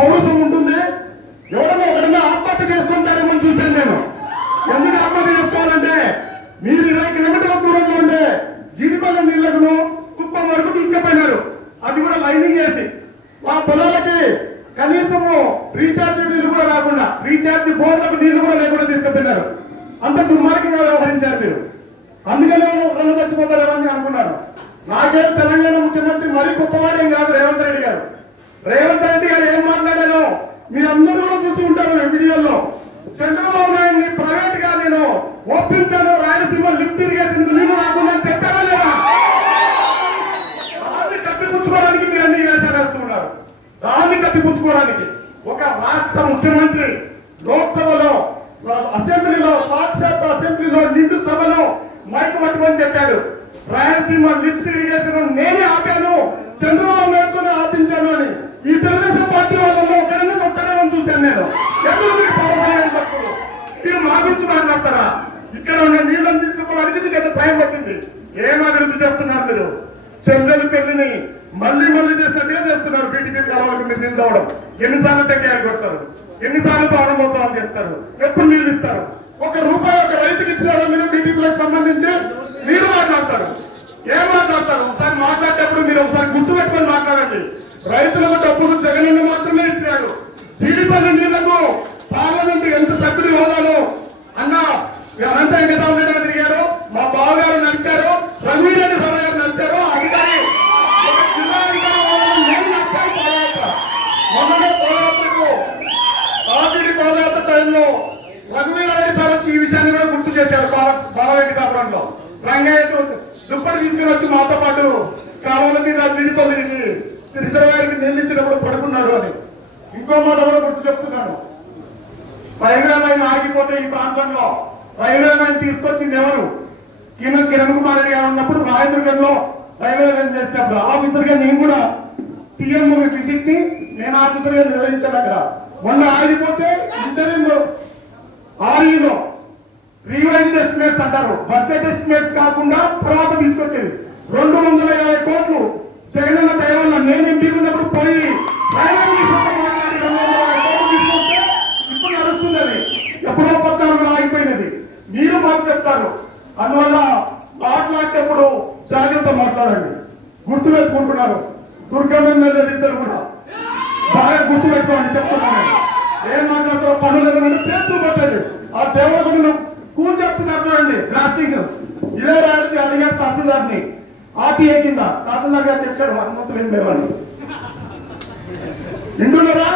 పౌరుషం ఉంటుంది. ఎవడన్నా ఒకడన్నా ఆత్మహత్య చేసుకుంటారేమో చూశాను నేను. ఎందుకు ఆత్మహత్య చేసుకోవాలంటే మీరు 20 కిలోమీటర్ల దూరంలో ఉండే జీడిపల్ల నీళ్లను కుప్పం వరకు తీసుకుపోయినారు. అది కూడా లైనింగ్ చేసి ఆ పొలాలకి కనీసము రీఛార్జ్ నీళ్లు కూడా రాకుండా, రీఛార్జ్ బోర్లకు నీళ్లు కూడా లేకుండా తీసుకుపోయినారు. అంత దుర్మార్గంగా వ్యవహరించారు మీరు. అందుకనే ఒకళ్ళు చచ్చిపోతారేమని అనుకున్నారు. నాకేం తెలంగాణ ముఖ్యమంత్రి మరీ కొత్తవాడేం కాదు రేవంత్ రెడ్డి గారు. రేవంత్ రెడ్డి గారు ఏం మాట్లాడారో మీరందరూ కూడా చూసి ఉంటారు వీడియోలో. చంద్రబాబు నాయుడిని ప్రైవేట్ గా నేను ఒప్పించాను, రాయలసీమ లిఫ్ట్ ఇరిగేషన్ నీళ్లు రాకుండా చెప్పారా లేదా? దాన్ని కప్పిపుచ్చుకోవడానికి మీరు అన్ని వేషాలు వేస్తున్నారు. దాన్ని కప్పిపుచ్చుకోవడానికి ఒక రాష్ట్ర ముఖ్యమంత్రి లోక్సభలో, అసెంబ్లీలో, సాక్షాత్ అసెంబ్లీలో, నిండు సభలో మైక్ పట్టుకొని చెప్పాడు, రాయలసీమ లిఫ్ట్ ఇరిగేషన్ నేనే ఆపాను, చంద్రబాబు నాయుడుతోనే ఆపించాను అని. ఈ తెలుగుదేశం పార్టీ వాళ్ళలో ఒకరైనా ఒక్కరేమో చూశాను నేను. ఎందుకు మీరు పవన్ మీరు మా గురించి మాట్లాడతారా? ఇక్కడ ఉన్న నీళ్ళని తీసుకుపోవడానికి మీకు ఎంత టైం పట్టింది? ఏం అభివృద్ధి చేస్తున్నారు మీరు? చెల్లెలు పెళ్లిని మళ్ళీ చేసినట్టుగా చేస్తున్నారు. బీటీపీ కాలంలో మీరు నీళ్ళు తవ్వడం ఎన్నిసార్లు టెక్కాయలు కొడతారు, ఎన్నిసార్లు ప్రారంభోత్సవాలు చేస్తారు, ఎప్పుడు నీళ్ళు ఇస్తారు? ₹1 ఒక రైతుకి ఇచ్చినారా మీరు? బీటీపీలకు సంబంధించి మీరు మాట్లాడతారు. ఏం మాట్లాడతారు? ఒకసారి మాట్లాడేటప్పుడు మీరు ఒకసారి గుర్తు పెట్టుకొని మాట్లాడండి. రైతులకు డబ్బులు జగనన్న మాత్రమే ఇచ్చినాడు. జీడిపల్లి నీళ్లకు పార్లమెంట్ ఎంత సభ్యుడి హోదాలో అన్న అనంతయ్య గదా తిరిగారు, మా బావగారు నడిచారు, రఘువీరెడ్డి సభ గారు నడిచారు, అధికారి జిల్లా అధికారి నేను నచ్చాను. పాదయాత్ర మొన్ననే పాదయాత్రకు ఆర్టీడీ పాదయాత్ర టైంలో రఘువీరెడ్డి సార్ వచ్చి ఈ విషయాన్ని కూడా గుర్తు చేశారు. బాలవెంకటాపురంలో రంగయ్య దుప్పటి తీసుకుని వచ్చి మాతో పాటు కాలువల మీద జీడిపల్లికి రిజర్వాయర్కి నీళ్ళు ఇచ్చినప్పుడు పడుకున్నాడు అని. ఇంకో మాట కూడా గుర్తు చెప్తున్నాను. రైల్వే లైన్ ఆగిపోతే ఈ ప్రాంతంలో రైల్వే లైన్ తీసుకొచ్చింది ఎవరు? కిరణ్ కుమార్ రెడ్డి గారు ఉన్నప్పుడు రాయదుర్గంలో రైల్వే లైన్ చేసినప్పుడు ఆఫీసర్ గా నేను కూడా సీఎం విజిట్ ని నేను ఆఫీసర్ గా నిర్వహించాను. అక్కడ మొన్న ఆగిపోతే ఇంటర్వ్యూ ఆర్ఈలో రీవైండ్ ఎస్టిమేట్స్ అంటారు, బడ్జెట్ ఎస్టిమేట్స్ కాకుండా తర్వాత తీసుకొచ్చేది 250 కోట్లు జగనన్న దయ వల్ల నేను ఎంపీ ఉన్నప్పుడు పోయి మాట్లాడి 250 కోట్లు తీసుకొస్తే ఇప్పుడు నడుస్తుంది. అది ఎప్పుడో 14 ఆగిపోయినది. మీరు మాకు చెప్తారు. అందువల్ల మాట్లాడేటప్పుడు జాగ్రత్త మాట్లాడండి. గుర్తు పెట్టుకుంటున్నారు. దుర్గమ్మ ఇద్దరు కూడా బాగా గుర్తు పెట్టుకోండి చెప్తున్నాను. ఏం మాట్లాడతారో పనులు చేస్తూ పట్టండి. ఆ దేవుడు కూర్చేస్తున్నారు చూడండి. ప్లాస్టిక్ ఇదే రాడికి అడిగారు తహసీల్దార్ని, ఆర్టీఏ కింద తహసీల్దార్ గారు చేశారు. హనుమంతులు ఏం లేవని వింటున్నారా?